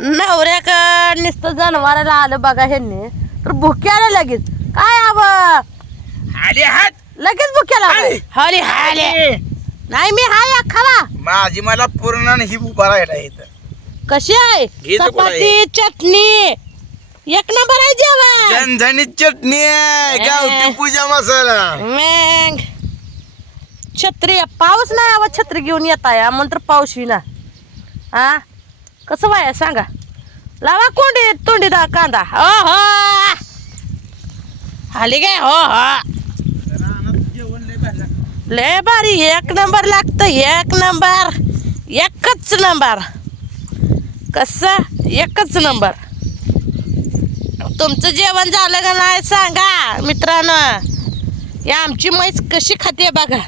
नवऱ्याकडे नुसतं जनावराला आलं बघा ह्यांनी. तर भुक्याला लगेच. काय आव? आले हात लगेच भुक्याला. हली हाले. नाही मी हाय खावा माझी मला पूर्ण ही उभा राहिला इथं. कशी आहे? हे तर कोण चपाती चटणी. एक नंबर आहे जेवण. झणझणीत चटणी आहे. गावठी पूजा मसाला. मग. छत्री पाऊस नाही आवा छत्री घेऊन येता या म्हणतर पाऊस येईना. हा कसं वाया सांगा. लावा कोंडी तोंडी दा कांदा. हो हो. आली काय? हो हो. लय भारी एक नंबर लागतं एक नंबर. एकच नंबर. कसं? एकच नंबर. तुमचं जेवण झालं का नाही सांगा मित्रांनो. या आमची म्हैस कशी खाते बघा.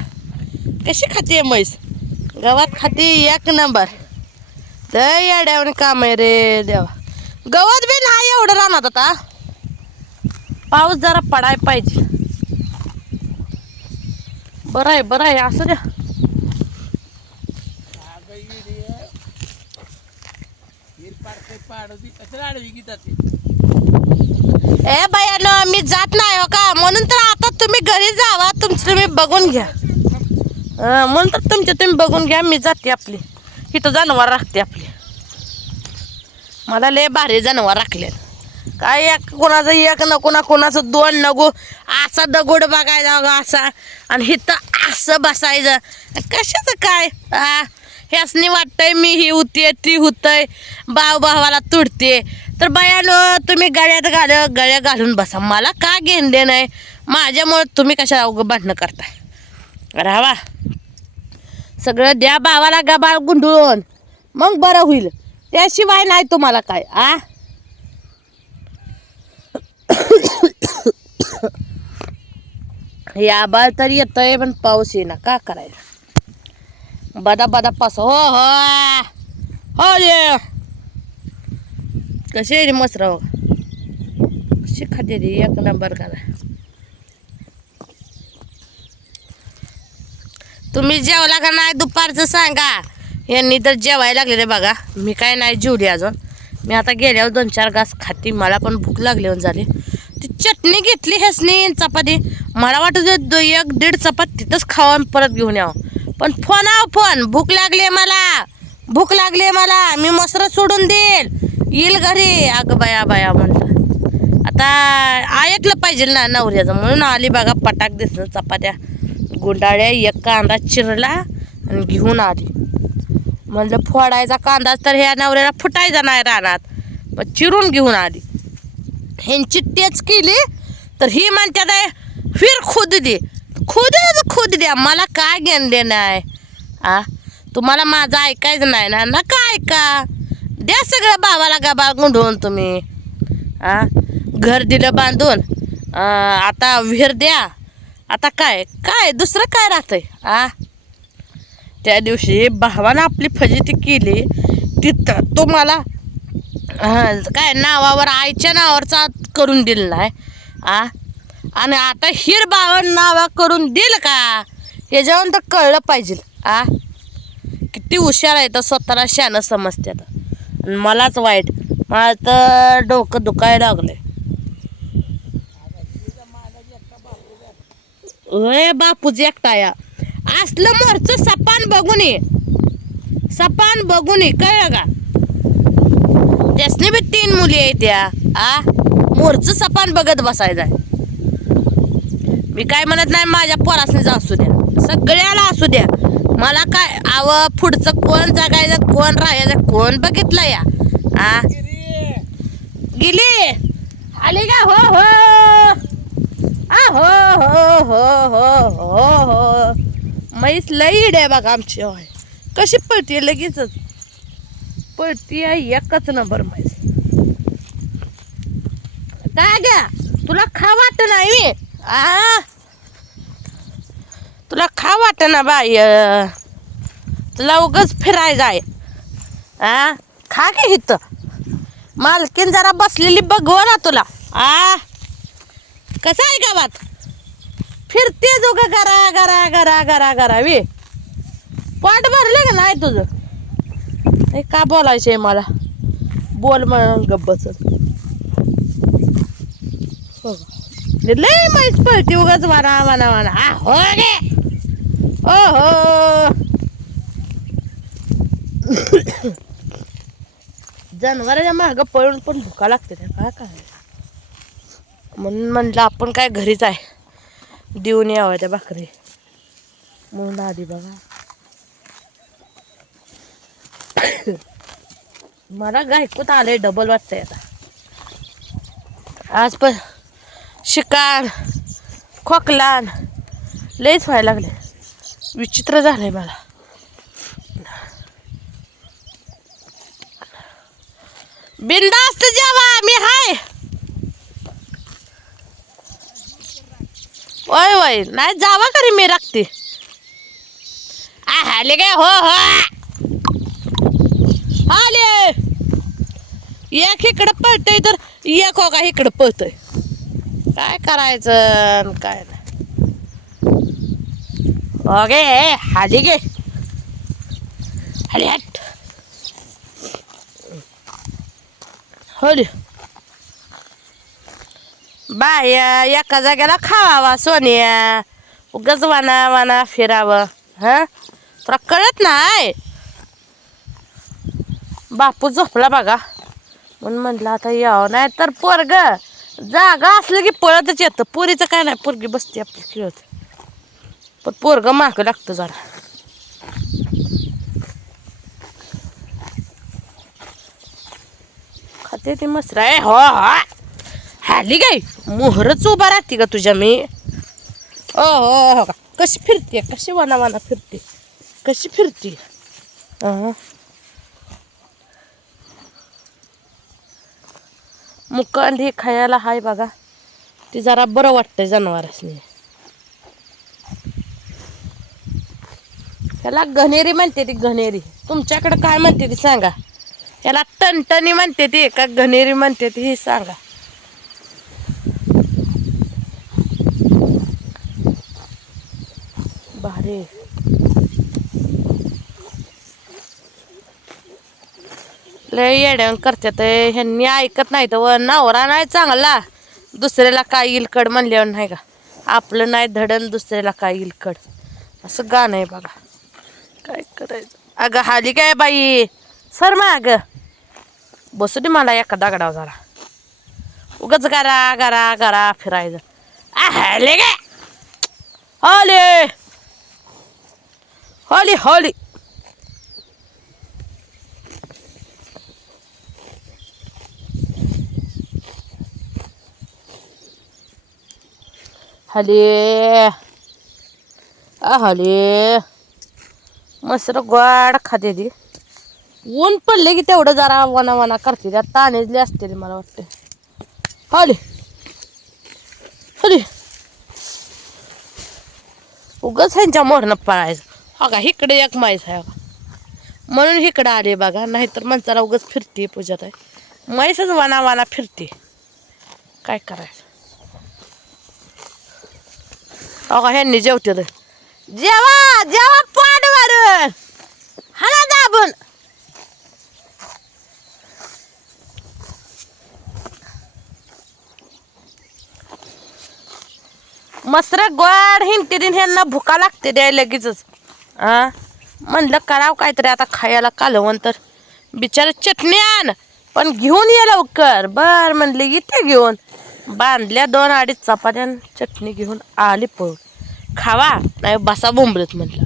कशी खाते म्हैस? गवत खाते एक नंबर. लय येड्यावर काम आहे रे देवा. गवत बी नाही एवढं राहणार आता. पाऊस जरा पडाय पाहिजे. बरं आहे बरं आहे असं द्या. ए बायानो मी जात नाही हो का? म्हणून तर आता तुम्ही घरी जावा तुमचं तुम्ही बघून घ्या. म्हणून तर तुमचे तुम्ही बघून घ्या मी जाते आपली. इथं जनावर राखते आपली. मला लय भारी जनावर राखले काय एक कोणाचं एक नको ना कोणाचं दोन नको असा दगड बघायचा बघा असा. आणि इथं असं बसायचं. कशाचं काय? हा ह्यासनी वाटतंय मी ही होते ती होतंय. भाव भावाला तुडते. तर बायानो तुम्ही गळ्यात घाल गळ्या घालून बसा. मला का घेणं नाही माझ्यामुळे तुम्ही कशा अवघं भांडणं करताय? राहा सगळं द्या भावाला गबाळ गुंडळून. मग बरं होईल. त्याशिवाय नाही तुम्हाला काय आ? या बाळ तर येतोय पण पाऊस येईना. का करायला बदा बदा पास. हो हो. हो ये. कशी आहे रे मसराव कशी खाते रे एक नंबर करा. तुम्ही जेवला का नाही? दुपारचं सांगा. यांनी तर जेवायला लागलेले बघा. मी काय नाही जेवली अजून. मी आता गेल्यावर दोन चार घास खाती. मला पण भूक लागली होऊन झाली. ती चटणी घेतली हेसनी चपाती. मला वाटत दो- एक दीड चपाती तिथंच खावा परत घेऊन यावं. पण फोन आव फोन. भूक लागली मला. भूक लागली मला. मी मसरं सोडून देईल. येईल घरी. अगं बाया बाया म्हणलं. आता ऐकलं पाहिजे ना नवऱ्याचं. म्हणून आली बघा पटाक दिसलं चपात्या. गुंडाळ्या एक कांदा चिरला आणि घेऊन आली. म्हणलं फोडायचा कांदा तर ह्या नवऱ्याला फुटायचा नाही रानात पण चिरून घेऊन आली. ह्यांची टेच केली तर ही म्हणतात आहे फिर खुद दे. खुद खुद द्या मला काय घेणं देणं आहे आ तुम्हाला माझं ऐकायचं नाही ना. नका ऐका? द्या सगळं भावाला गाबा गुंडवून तुम्ही. आ घर दिलं बांधून आता विहीर द्या. आता काय? काय? दुसरं काय राहतंय? आ? त्या दिवशी भावानं आपली फजिती केली. तिथं तो मला काय नावावर आईच्या नावावरचा करून दिलं नाही. आ? आणि आता हिर बावन नावा करून दिल का? ह्याच्यावर तर कळलं पाहिजे. आ? किती हुशार आहे तर स्वतःला शानं समजते आता मलाच वाईट. मला तर डोकं दुखायला लागलंय. ओय बापूजी एकटा या. असलं मोरचं सपान बघून ये. सपान बघून ये कळलं का? त्यासने बी तीन मुली आहेत त्या. आ? मोरचं सपान बघत बसायचं आहे. मी काय म्हणत नाही माझ्या पोरासने असू द्या. सगळ्याला असू द्या. मला काय आव पुढचं कोण जगायचं कोण राहायचं कोण बघितलं या? आ? गेली आली का? हो हो! हो हो हो हो हो हो. म्हैस लई आहे बघा आमची होय. कशी पळते लगेचच. पळती आहे एकच नंबर म्हैस. काय घ्या तुला खा वाट नाही? मी आ? तुला खा वाट ना बाई तुला उगच फिरायचं आहे. आ? खा की इथं. मालकीन जरा बसलेली बघव हो ना तुला. आ? कसं आहे गावात? फिरते जो का गरा गरा गरा गरा गरा वे. पोट भरले का नाही तुझं? हे का बोलायचंय मला? बोल म्हणून गप्पच हो लय माहीत पळते उगाच म्हणा म्हणा म्हणा. हा हो गे. ओ हो. जनावरांच्या मागं पळून पण भुका लागते त्या काय काय म्हणून म्हटलं आपण काय घरीच आहे. देऊन यावं त्या भाकरी. म्हणून आधी बघा. मला गायकूत आलंय डबल वाटतंय आता. आज पण शिकार खोकलान लयच व्हायला लागले. विचित्र झालंय मला. बिंदास्त जेवा मी हाय. वय वय नाही जावा करी मी राखते? आले काय? हो हो. आले. एक इकडं पळतय तर एक हो का इकडं पळतय? काय करायचं काय नाही. ओगे हाली गे. हाली हट होली बाया एका जाग्याला खावा सोनिया उगाच वाना वाना फिरावं हा? तुला कळत नाही? बापू झोपला बघा. म्हणून म्हटलं आता यावं. नाही तर पोरग जागा असलं की पळतच येतं. पोरीचं काय नाही पोरगी बसते आपली खेळत. पण पोरग मागं लागतं जरा. खाते ती मसरा आहे हो हो. हाली गाय मोहरच उभा राहते का तुझ्या मी? ओ हो हो का? कशी फिरते कशी वना वना फिरते कशी फिरते मुकांड हे खायला हाय बघा. ती जरा बरं वाटतंय जनावरांनी त्याला घनेरी म्हणते ती घनेरी. तुमच्याकडे काय म्हणते ती सांगा. याला टणटणी म्हणते ती का घनेरी म्हणते ती हे सांगा. भारी लय करते करतात ह्यांनी ऐकत नाही तर नवरा नाही चांगला. दुसऱ्याला काय इलकड म्हणल्यावर नाही का? आपलं नाही धडन दुसऱ्याला काय इलकड? असं गाणं आहे बघा. काय करायचं? अगं हाली काय बाई? सर माग. बसू दे मला एका दगडावर जरा. उगाच गारा गारा गारा फिरायचं. आले गे. आले. हॉली हॉली हले आ हले मस्त गोड खाते ती. ऊन पडले की तेवढं जरा वना वना करते त्यात तानेजले असते मला वाटते. हले हले उगाच ह्यांच्या मोरनं पळायचं. अगा इकडे एक माहीत आहे बघा. म्हणून इकडं आले बघा नाहीतर माणसाला उगाच फिरते पूजात आहे म्हैसच वाना वाना फिरते. काय करायचं? अगा ह्यांनी जेवते जेवा जेवा पाठ हला दाबून. मसर गोड हिंडते दिन ह्यांना भुका लागते द्याय लगेचच. आ? म्हणलं करावं काहीतरी आता खायला कालवण तर. बिचारा चटणी आण पण घेऊन ये लवकर. बर म्हणले इथे घेऊन. बांधल्या दोन अडीच चपात्या चटणी घेऊन आली पळून. खावा नाही बसा बोंबलत म्हटलं